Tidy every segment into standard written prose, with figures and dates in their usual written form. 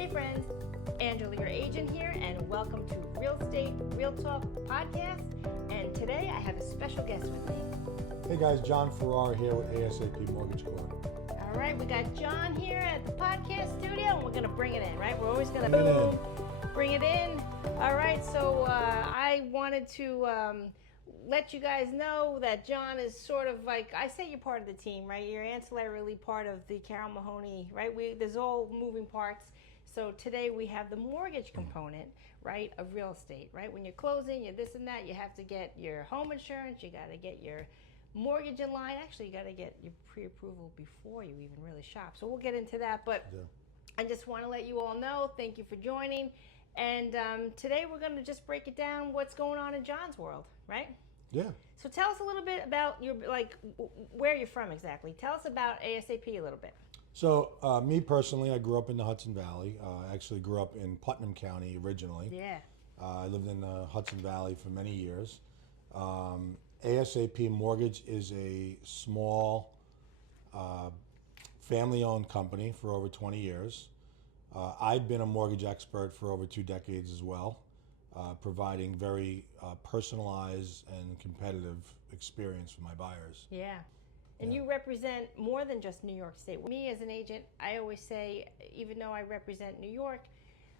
Hey friends, Angela, your agent here, and welcome to Real Estate Real Talk podcast. And today I have a special guest with me. Hey guys, John Ferrara here with A.S.A.P Mortgage Corp. All right, we got John here at the podcast studio, and we're gonna bring it in, right? We're always gonna bring it in. All right, so I wanted to let you guys know that John is sort of like, I say you're part of the team, right? You're ancillarily part of the Carol Mahoney, right? There's all moving parts. So today we have the mortgage component, right, of real estate, right? When you're closing, you're this and that, you have to get your home insurance, you got to get your mortgage in line. Actually, you got to get your pre-approval before you even really shop. So we'll get into that, but I just want to let you all know, thank you for joining. And today we're going to just break it down what's going on in John's world, right? Yeah. So tell us a little bit about your, like, where you're from exactly. Tell us about A.S.A.P a little bit. So me personally, I grew up in the Hudson Valley. I actually grew up in Putnam County originally. Yeah. I lived in the Hudson Valley for many years. A.S.A.P Mortgage is a small family-owned company for over 20 years. I've been a mortgage expert for over 2 decades as well, providing very personalized and competitive experience for my buyers. Yeah. And you represent more than just New York State. Me as an agent, I always say, even though I represent New York,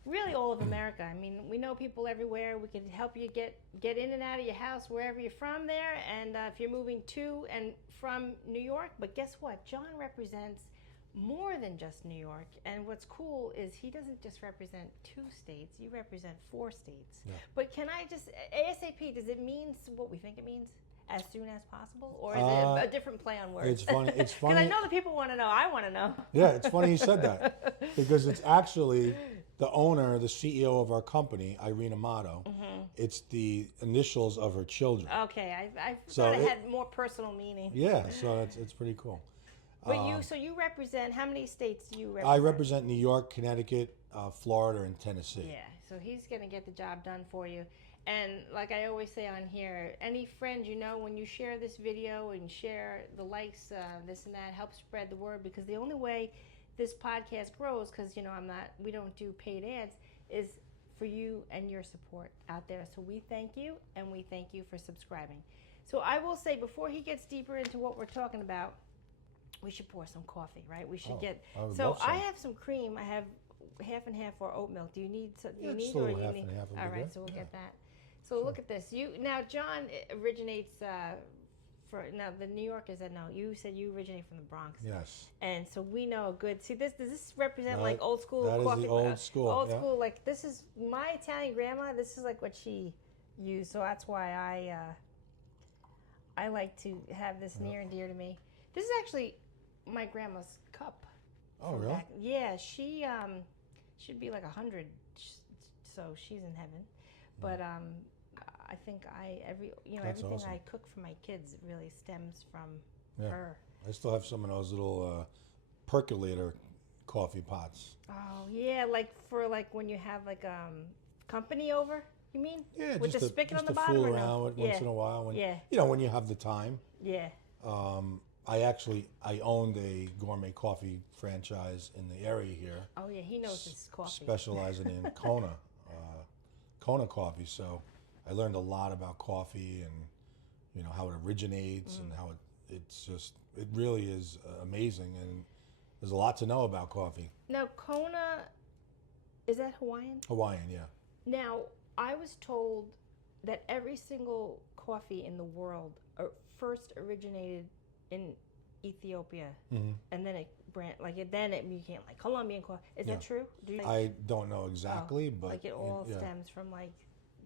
really all of America. I mean, we know people everywhere. We can help you get in and out of your house wherever you're from there. And if you're moving to and from New York, but guess what? John represents more than just New York. And what's cool is he doesn't just represent 2 states, you represent 4 states. Yeah. But can I just, A.S.A.P, does it mean what we think it means? As soon as possible, or is it a different play on words? It's funny. It's funny. Because I know the people want to know. I want to know. Yeah, it's funny you said that because it's actually the owner, the CEO of our company, Irene Amato. Mm-hmm. It's the initials of her children. Okay, I thought it had more personal meaning. Yeah, so it's pretty cool. But you represent, how many states do you represent? I represent New York, Connecticut, Florida, and Tennessee. Yeah, so he's going to get the job done for you. And like I always say on here, any friend you know, when you share this video and share the likes, this and that, help spread the word, because the only way this podcast grows, because we don't do paid ads, is for you and your support out there. So we thank you, and we thank you for subscribing. So I will say, before he gets deeper into what we're talking about, we should pour some coffee, right? We should I have some cream. I have half and half for oat milk. Do you need? Half and half. All right, so we'll get that. So look at this. John originates the New Yorkers that know. You said you originate from the Bronx. Yes. And so we know a good. See, does this represent like old school that coffee? That is the old school. Old school. Like, this is my Italian grandma. This is like what she used. So that's why I like to have this near and dear to me. This is actually my grandma's cup. Oh, really? Yeah, she should be like 100. So she's in heaven. But I think everything awesome. I cook for my kids really stems from her. I still have some of those little percolator coffee pots. Oh yeah, like for when you have company over. You mean? Yeah, with just the spigot on the to bottom. Fool around once in a while. When you have the time. Yeah. I owned a gourmet coffee franchise in the area here. Oh yeah, he knows his coffee. Specializing in KONA. KONA coffee, so I learned a lot about coffee and how it originates and how it really is amazing, and there's a lot to know about coffee. Now KONA, is that Hawaiian? Hawaiian, yeah. Now I was told that every single coffee in the world first originated in Ethiopia, and then it became like Colombian coffee. Is that true? I don't know exactly, but it all stems from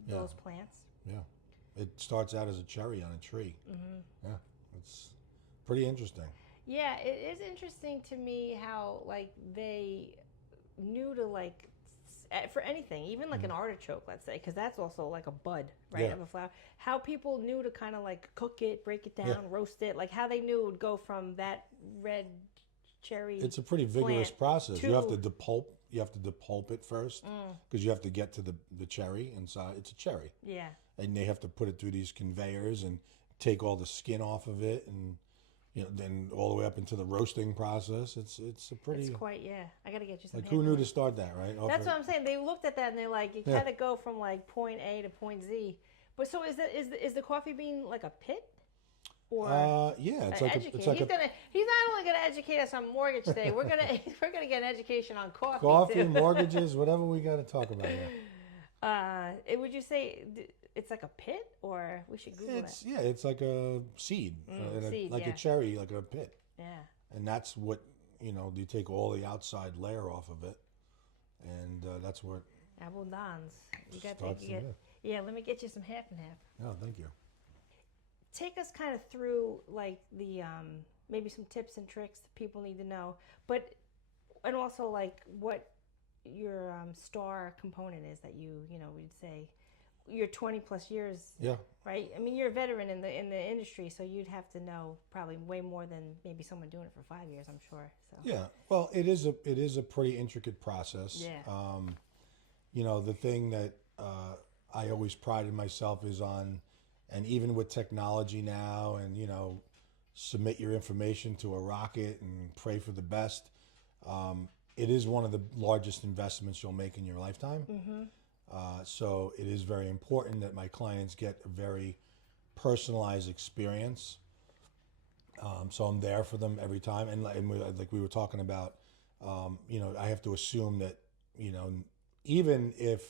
those plants. Yeah, it starts out as a cherry on a tree. Mm-hmm. Yeah, it's pretty interesting. Yeah, it is interesting to me how they knew to for anything, even an artichoke, let's say, because that's also like a bud, right, of a flower. How people knew to kind of cook it, break it down, roast it, how they knew it would go from that red cherry. It's a pretty vigorous process. You have to depulp. You have to depulp it first because you have to get to the cherry inside. It's a cherry. Yeah. And they have to put it through these conveyors and take all the skin off of it, and then all the way up into the roasting process. It's a pretty. It's quite, yeah. I got to get you some. Like who knew to start that, right? That's what I'm saying. They looked at that and they're like, you kind of go from like point A to point Z. But so is the coffee bean like a pit? Or yeah, it's like it's like he's not only gonna educate us on mortgage today. We're gonna get an education on coffee. Coffee, too. mortgages, whatever we got to talk about here. Would you say it's like a pit, or we should Google it? Yeah, it's like a seed, like a cherry, like a pit. Yeah. And that's what you take all the outside layer off of it, and that's what. Abundance. You got that? Yeah. Let me get you some half and half. Oh, thank you. Take us kind of through like the maybe some tips and tricks that people need to know, and also like what your star component is that we'd say you're 20 plus years. Yeah. Right. I mean, you're a veteran in the industry, so you'd have to know probably way more than maybe someone doing it for 5 years. I'm sure. So. Yeah. Well, it is a pretty intricate process. Yeah. The thing that I always prided myself is on. And even with technology now, and submit your information to a rocket and pray for the best, it is one of the largest investments you'll make in your lifetime. Mm-hmm. So it is very important that my clients get a very personalized experience. So I'm there for them every time, and like we were talking about, I have to assume that even if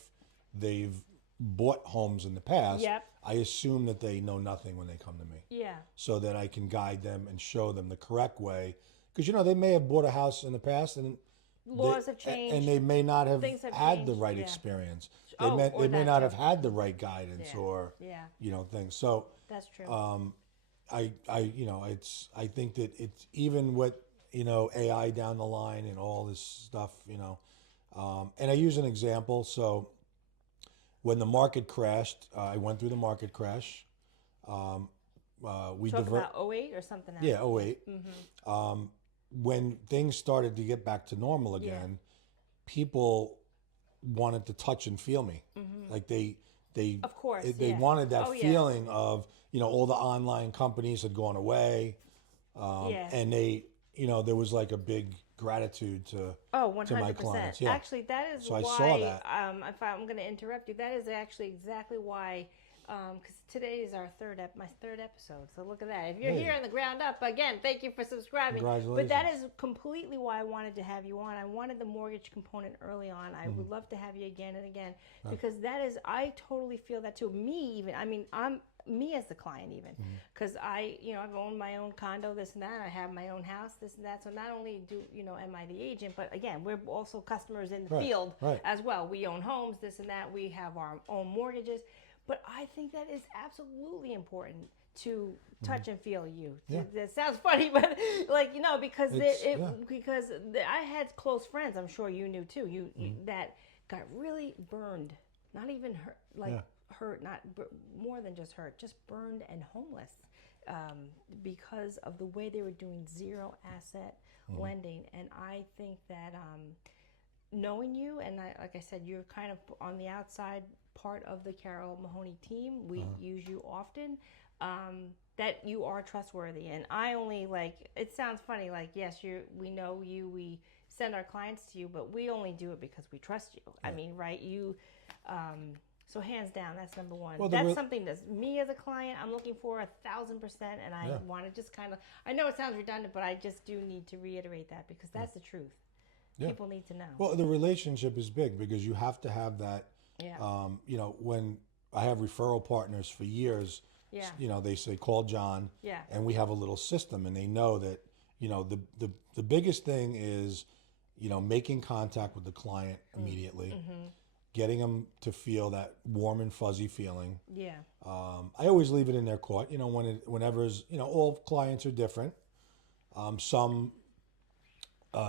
they've bought homes in the past. Yep. I assume that they know nothing when they come to me. Yeah. So that I can guide them and show them the correct way. Because, they may have bought a house in the past and laws have changed. And they may not have had the right yeah. experience. They may not have had the right guidance or, things. So that's true. I think that it's even with, AI down the line and all this stuff, and I use an example. So, when the market crashed, I went through the market crash. We talk about 08 or something else. Yeah, 08. Mm-hmm. When things started to get back to normal again, people wanted to touch and feel me. Mm-hmm. Like they of course, they wanted that feeling of all the online companies had gone away, and they there was like a big gratitude to 100%. To my clients. Yeah. Actually, that is why. I saw that. If I'm going to interrupt you, that is actually exactly why. Because today is my third episode. So look at that. If you're here on the ground up, again, thank you for subscribing. Congratulations. But that is completely why I wanted to have you on. I wanted the mortgage component early on. I would love to have you again and again because I totally feel that too. I'm me as the client even because I've owned my own condo, this and that. I have my own house, this and that. So not only am I the agent, but again, we're also customers in the field as well. We own homes, this and that. We have our own mortgages. But I think that is absolutely important to touch and feel you. Yeah. That sounds funny, but because I had close friends. I'm sure you knew too. You that got really burned, not even hurt, hurt, not more than just hurt, just burned and homeless because of the way they were doing zero asset lending. And I think that knowing you, and like I said, you're kind of on the outside part of the Carol Mahoney team. We use you often. That you are trustworthy, and I only it sounds funny. Yes, we know you. We send our clients to you, but we only do it because we trust you. Yeah. I mean, right? You. So hands down, that's number one. Well, that's something that's me as a client. I'm looking for 1,000%, and I want to just kind of. I know it sounds redundant, but I just do need to reiterate that because that's the truth. Yeah. People need to know. Well, the relationship is big because you have to have that. Yeah. When I have referral partners for years, they say call John. Yeah. And we have a little system, and they know that the biggest thing is making contact with the client immediately. Mm-hmm. Getting them to feel that warm and fuzzy feeling. Yeah. I always leave it in their court. Whenever's all clients are different. Some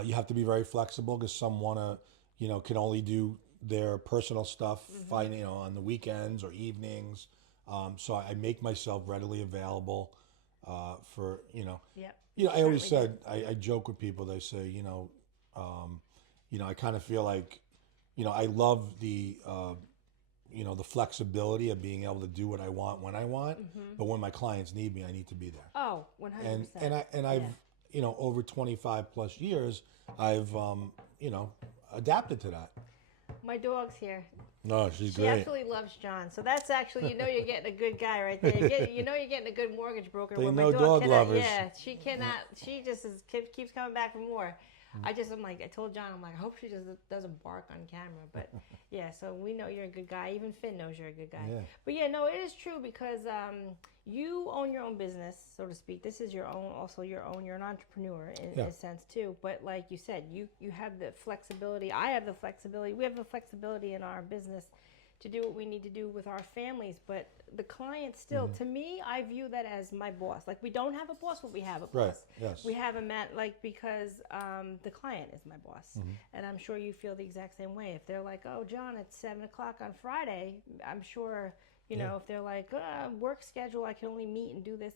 you have to be very flexible because some want to can only do their personal stuff on the weekends or evenings. So I make myself readily available for Yep. I always said I joke with people. They say I kind of feel like. I love the the flexibility of being able to do what I want when I want, but when my clients need me, I need to be there. Oh, 100%. And I've over 25 plus years, I've adapted to that. My dog's here. No, she's She great. absolutely loves John. So that's actually, you're getting a good guy right there. You're getting a good mortgage broker. They when know my dog cannot, lovers. Yeah, she cannot. She just keeps coming back for more. I'm like, I told John, I'm like, I hope she just doesn't bark on camera. But yeah, so we know you're a good guy. Even Finn knows you're a good guy. Yeah. But yeah, no, it is true because you own your own business, so to speak. This is your own, also your own. You're an entrepreneur in a sense too. But like you said, you have the flexibility. I have the flexibility. We have the flexibility in our business to do what we need to do with our families, but the client still, to me, I view that as my boss. Like, we don't have a boss, but we have a boss. Right, yes. We have a man, because the client is my boss. And I'm sure you feel the exact same way. If they're like, oh, John, it's 7 o'clock on Friday, I'm sure, if they're like, work schedule, I can only meet and do this,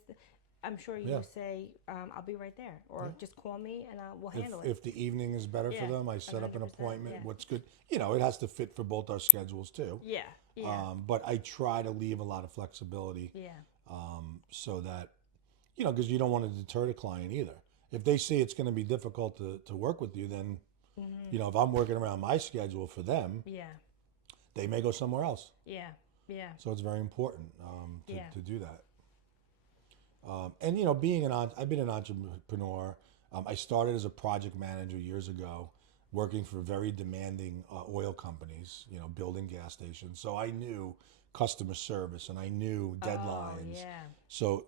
I'm sure you say, I'll be right there. Or just call me and we'll handle it. If the evening is better for them, I set up an 100%, appointment. What's good, it has to fit for both our schedules too. Yeah, yeah. But I try to leave a lot of flexibility. Yeah. So that, because you don't want to deter the client either. If they see it's going to be difficult to work with you, then, if I'm working around my schedule for them, they may go somewhere else. Yeah, yeah. So it's very important to do that. And being I've been an entrepreneur. I started as a project manager years ago, working for very demanding oil companies, building gas stations. So I knew customer service and I knew deadlines. Oh, yeah. So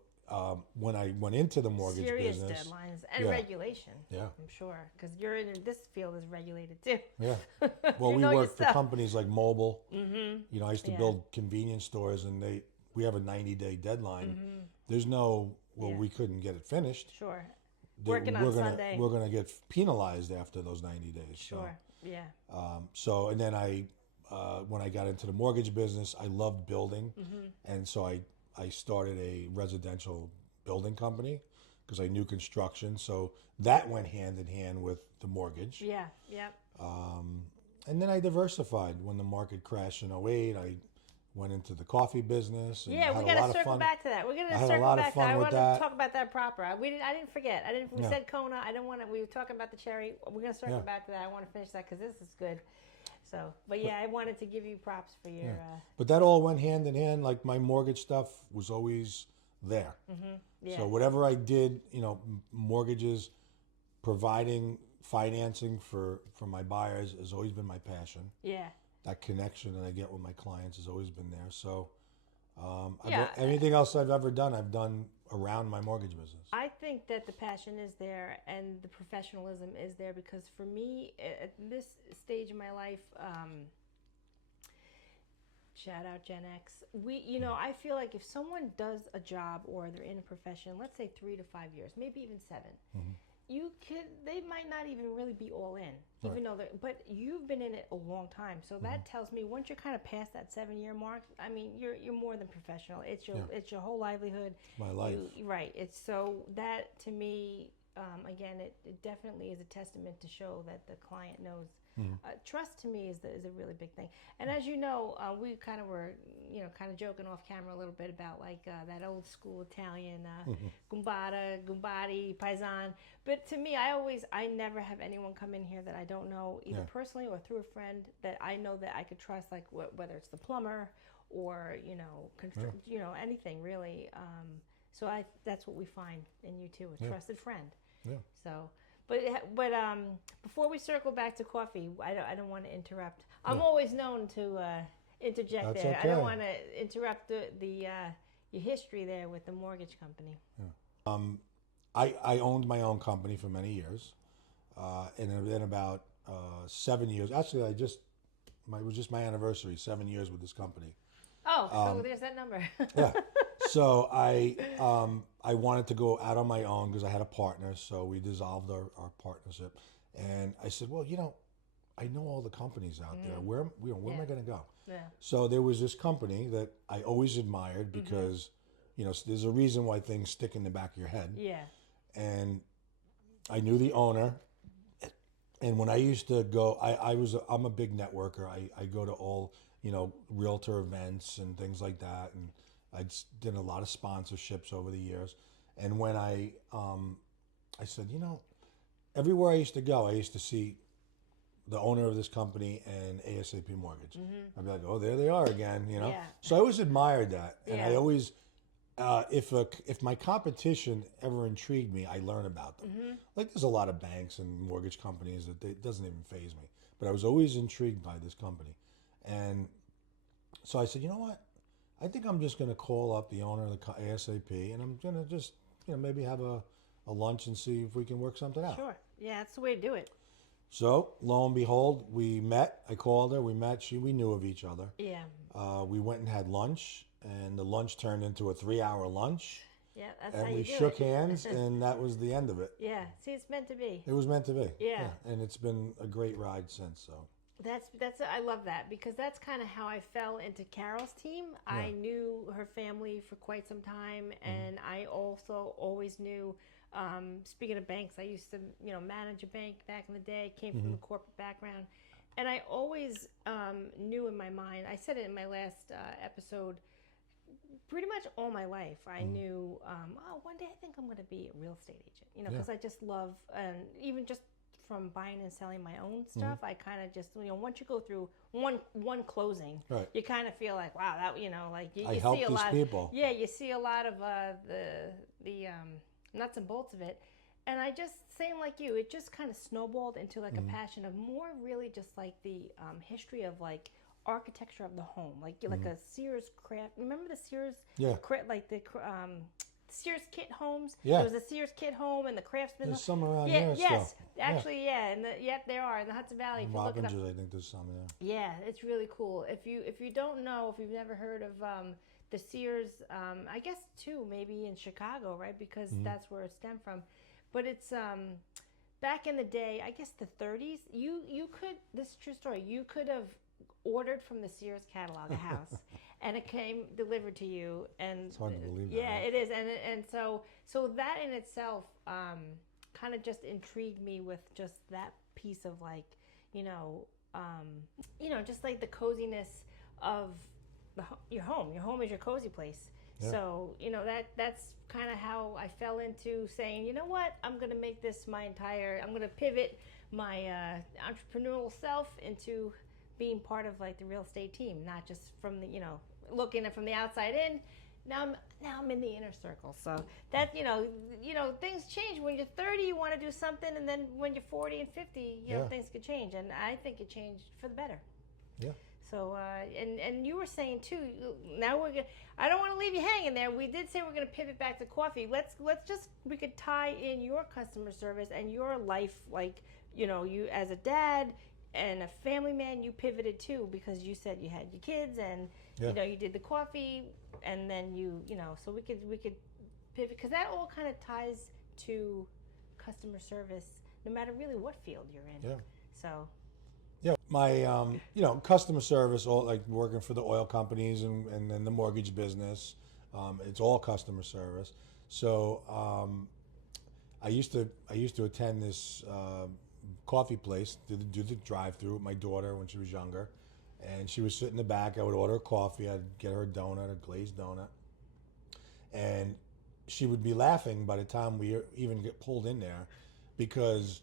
when I went into the mortgage Serious business, deadlines and regulation. Yeah. I'm sure, because you're in this field is regulated too. Yeah. Well, we worked for companies like Mobil. I used to build convenience stores, and we have a 90-day deadline. There's no, we couldn't get it finished. Sure. Working on Sunday. We're going to get penalized after those 90 days. Sure. So, and then when I got into the mortgage business, I loved building. And so I started a residential building company because I knew construction. So that went hand in hand with the mortgage. Yeah, yeah. And then I diversified. When the market crashed in '08, I went into the coffee business. And Yeah, we got to circle back to that. We're going to circle back to that. I want to talk about that proper. I didn't forget. We said KONA. I didn't want to. We were talking about the cherry. We're going to circle back to that. I want to finish that because this is good. So, but yeah, I wanted to give you props for your. But that all went hand in hand. Like my mortgage stuff was always there. Yeah. So whatever I did, mortgages, providing financing for my buyers has always been my passion. Yeah. That connection that I get with my clients has always been there. So anything else I've ever done, I've done around my mortgage business. I think that the passion is there and the professionalism is there because for me, at this stage in my life, shout out Gen X, I feel like if someone does a job or they're in a profession, let's say 3 to 5 years, maybe even 7, they might not even really be all in, even though but you've been in it a long time. So that tells me once you're kind of past that 7-year mark, I mean, you're more than professional. It's your whole livelihood. My life. Right. It's so that to me, again, it definitely is a testament to show that the client knows. Trust to me is a really big thing. And as you know, we kind of were, kind of joking off camera a little bit about like that old school Italian Gumbati, Paisan. But to me, I never have anyone come in here that I don't know either personally or through a friend that I know that I could trust, like whether it's the plumber or anything really. So that's what we find in you too, a trusted friend. Yeah. So. But before we circle back to coffee, I don't want to interrupt. I'm always known to interject. That's there. Okay. I don't want to interrupt your history there with the mortgage company. Yeah. I owned my own company for many years, and then about 7 years. Actually, it was just my anniversary. 7 years with this company. Oh, so there's that number. Yeah. So I wanted to go out on my own because I had a partner, so we dissolved our partnership. And I said, well, I know all the companies out there. Where am I going to go? Yeah. So there was this company that I always admired because, there's a reason why things stick in the back of your head. Yeah. And I knew the owner. And when I used to go, I'm a big networker. I go to all, realtor events and things like that. And did a lot of sponsorships over the years. And when I said, everywhere I used to go, I used to see the owner of this company and A.S.A.P Mortgage. I'd be like, oh, there they are again, Yeah. So I always admired that. And I Yeah. always, if my competition ever intrigued me, I learn about them. Like there's a lot of banks and mortgage companies that it doesn't even faze me. But I was always intrigued by this company. And so I said, you know what? I think I'm just going to call up the owner of the A.S.A.P and I'm going to just, maybe have a lunch and see if we can work something out. Sure. Yeah, that's the way to do it. So lo and behold, we met. I called her. We met. We knew of each other. Yeah. We went and had lunch, and the lunch turned into a 3-hour lunch. Yeah, that's And how you we do shook it. hands, and that was the end of it. Yeah. See, it's meant to be. It was meant to be. Yeah. And it's been a great ride since. So. That's I love that because that's kind of how I fell into Carol's team. Yeah. I knew her family for quite some time, and I also always knew. Speaking of banks, I used to manage a bank back in the day. Came from a corporate background, and I always knew in my mind. I said it in my last episode. Pretty much all my life, I knew. One day I think I'm going to be a real estate agent. Because I just love, and even just from buying and selling my own stuff, I kind of just once you go through one closing, right. you kind of feel like wow, that like you help see a these lot. People. Yeah, you see a lot of the nuts and bolts of it, and I just same like you. It just kind of snowballed into like a passion of more really just like the history of like architecture of the home, like a Sears craft. Remember the Sears? Yeah. Like the Sears kit homes. Yeah. There was a Sears kit home and the craftsman. There's some around yeah, here yes, still. actually, yeah, and there are in the Hudson Valley. If you look it up. Robinson, I think there's some there. Yeah, it's really cool. If you don't know, if you've never heard of the Sears, I guess too, maybe in Chicago, right? Because that's where it stemmed from. But it's back in the day, I guess the 30s. You could, this is a true story. You could have ordered from the Sears catalog a house, and it came delivered to you. And it's hard to believe that. Yeah, it is, and so that in itself kind of just intrigued me with just that piece of like, just like the coziness of your home. Your home is your cozy place. Yeah. So, that's kind of how I fell into saying, you know what, I'm going to make this I'm going to pivot my entrepreneurial self into being part of like the real estate team, not just from the, looking at from the outside in. Now I'm in the inner circle. So that, things change. When you're 30, you want to do something. And then when you're 40 and 50, things could change. And I think it changed for the better. Yeah. So, and you were saying too, now I don't want to leave you hanging there. We did say we're going to pivot back to coffee. We could tie in your customer service and your life. Like, you as a dad and a family man, you pivoted too, because you said you had your kids and, you did the coffee and then so we could pivot, because that all kind of ties to customer service, no matter really what field you're in. Yeah. So. Yeah, my customer service, all like working for the oil companies and then the mortgage business, it's all customer service. So I used to attend this coffee place, do the drive-through with my daughter when she was younger, and she would sit in the back. I would order a coffee. I'd get her a donut, a glazed donut, and she would be laughing by the time we even get pulled in there, because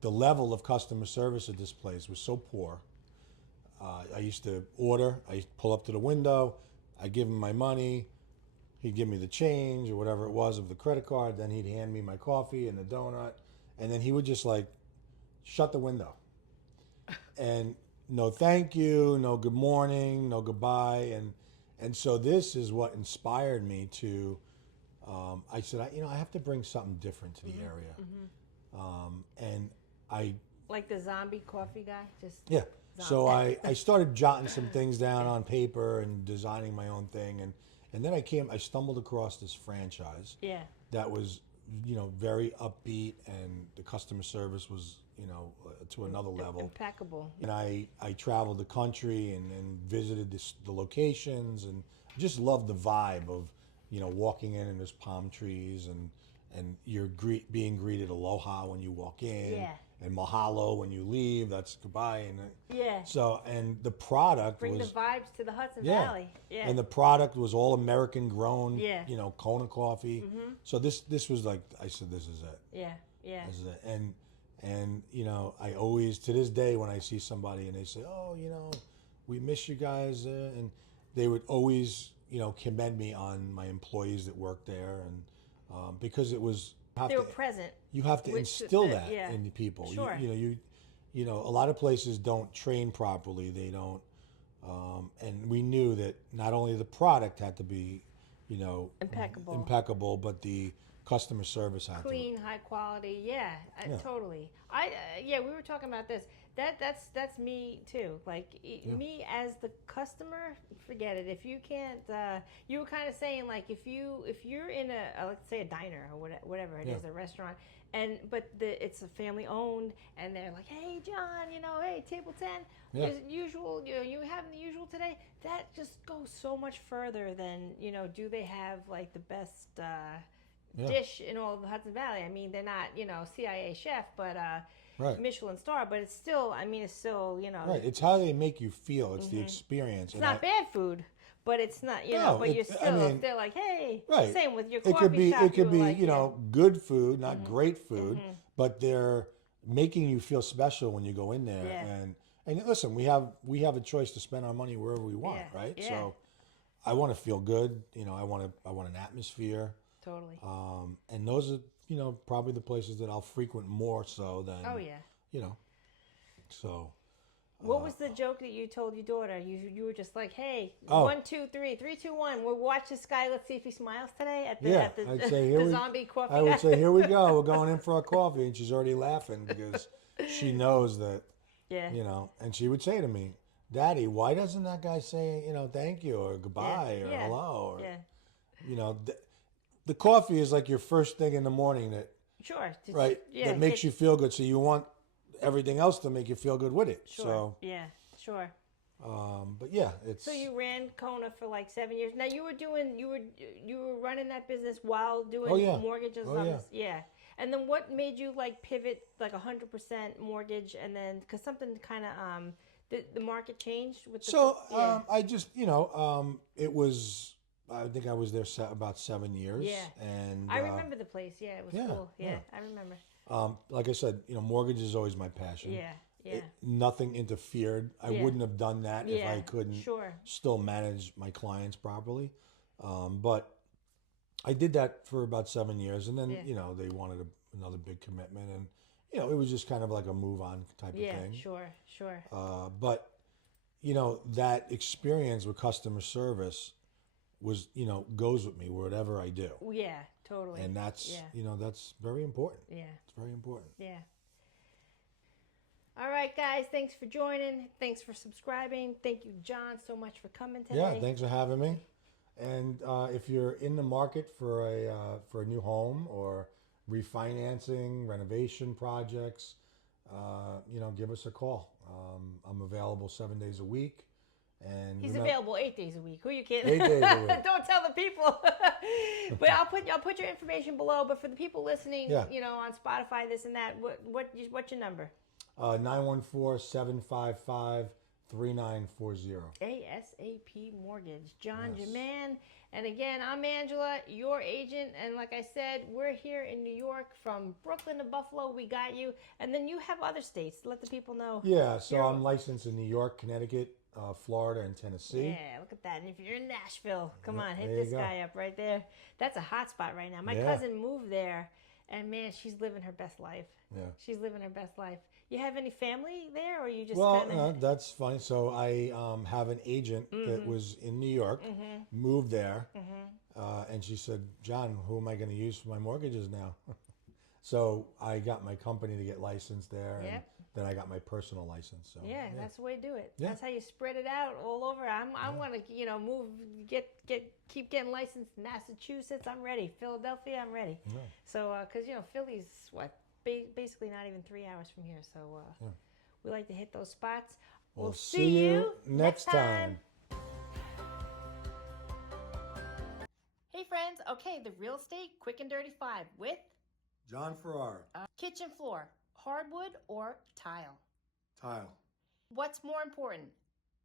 the level of customer service at this place was so poor. I used to order. I pull up to the window. I give him my money. He'd give me the change or whatever it was of the credit card. Then he'd hand me my coffee and the donut, and then he would just like shut the window. And no thank you, no good morning, no goodbye, and so this is what inspired me to. I said, I have to bring something different to the area. And I like the zombie coffee guy, just yeah. So I started jotting some things down on paper and designing my own thing, and then I stumbled across this franchise. Yeah. That was very upbeat, and the customer service was to another level. Impeccable. And I traveled the country and visited the locations, and just loved the vibe of walking in and there's palm trees and you're being greeted aloha when you walk in, Yeah. and mahalo when you leave. That's goodbye. And Yeah. so, and the product Bring was the vibes to the Hudson yeah, Valley. Yeah. and the product was all American grown. Yeah. You know, KONA coffee. So this was like I said, this is it. Yeah. Yeah. This is it. And you know, I always to this day when I see somebody and they say, oh, you know, we miss you guys, and they would always, you know, commend me on my employees that worked there, and because it was They were present. you have to Which- instill that yeah. in the people. Sure. You know, a lot of places don't train properly. They don't, and we knew that not only the product had to be, you know, impeccable, but the customer service had Clean, high quality. Yeah, Yeah. Totally. Yeah, we were talking about this. That's me too. Like me as the customer, forget it. If you can't, you were kind of saying like if you're in a let's say a diner or whatever it is, a restaurant, but it's a family owned, and they're like, hey John, you know, hey table 10, is usual, you know, you having the usual today. That just goes so much further than, you know, do they have like the best dish in all of the Hudson Valley? I mean, they're not, you know, CIA chef, but Michelin star, but it's still, I mean, it's still, you know. Right. It's how they make you feel. It's the experience. It's not bad food, but it's not, you know, but you're still, they're like, hey, same with your coffee shop. It could be, like, you know, good food, not great food, but they're making you feel special when you go in there. Yeah. And listen, we have a choice to spend our money wherever we want, right? Yeah. So I want to feel good. You know, I want an atmosphere. Totally. And those are, you know, probably the places that I'll frequent more so than. Oh yeah. You know, so. What was the joke that you told your daughter? You were just like, hey, 1, 2, 3, 3, 2, 1. We'll watch this guy. Let's see if he smiles today at the I'd say, here the zombie coffee. I would say, here we go. We're going in for our coffee, and she's already laughing because she knows that. Yeah. You know, and she would say to me, Daddy, why doesn't that guy say, you know, thank you or goodbye or hello? Or, you know, the coffee is like your first thing in the morning that. Sure. Right. That makes you feel good. So you want everything else to make you feel good with it. Sure. So. Yeah. Sure. But yeah, it's. So you ran KONA for like 7 years. Now you were running that business while doing mortgage and stuff. Yeah. And then what made you like pivot like 100% mortgage, and then because something kind of the market changed with the. So I just, you know, it was. I think I was there about 7 years. Yeah. And I remember the place. Yeah, it was cool. Yeah, I remember. Like I said, you know, mortgage is always my passion. Yeah. Yeah. Nothing interfered. I wouldn't have done that if I couldn't still manage my clients properly. But I did that for about 7 years, and then you know they wanted another big commitment, and you know it was just kind of like a move on type of thing. Yeah, sure. But you know that experience with customer service was, you know, goes with me whatever I do. Yeah, totally. And that's you know that's very important. Yeah, it's very important. Yeah. All right, guys. Thanks for joining. Thanks for subscribing. Thank you, John, so much for coming today. Yeah, thanks for having me. And if you're in the market for a new home or refinancing, renovation projects, you know, give us a call. I'm available 7 days a week. And he's available 8 days a week. Who are you kidding? 8 days a week. Don't tell the people. But I'll put your information below. But for the people listening, you know, on Spotify, this and that, what's your number? 914-755-3940. A.S.A.P Mortgage. John Jaman. And again, I'm Angela, your agent. And like I said, we're here in New York, from Brooklyn to Buffalo. We got you. And then you have other states. Let the people know. Yeah, so I'm licensed in New York, Connecticut, Florida, and Tennessee. Yeah, look at that. And if you're in Nashville, come on, hit this guy up right there. That's a hot spot right now. My cousin moved there, and man, she's living her best life. Yeah. She's living her best life. You have any family there, or you just that's funny. So I have an agent that was in New York, moved there, and she said, John, who am I going to use for my mortgages now? So I got my company to get licensed there, and then I got my personal license. So that's the way to do it. Yeah. That's how you spread it out all over. I want to, you know, move, keep getting licensed in Massachusetts. I'm ready. Philadelphia, I'm ready. Yeah. So, because you know, Philly's what? Basically not even 3 hours from here, so we like to hit those spots. We'll see you next time. Hey Hey friends, okay, the real estate quick and dirty 5 with John Ferrara. Kitchen floor, hardwood or tile? Tile. What's more important,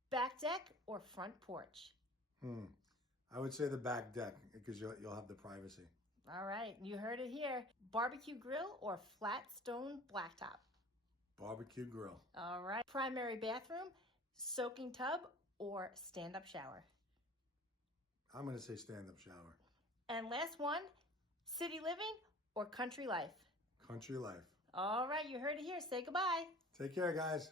back deck or front porch? I would say the back deck because you'll have the privacy. All right, you heard it here. Barbecue grill or flat stone blacktop? Barbecue grill. All right. Primary bathroom, soaking tub or stand-up shower? I'm going to say stand-up shower. And last one, city living or country life? Country life. All right, you heard it here. Say goodbye. Take care, guys.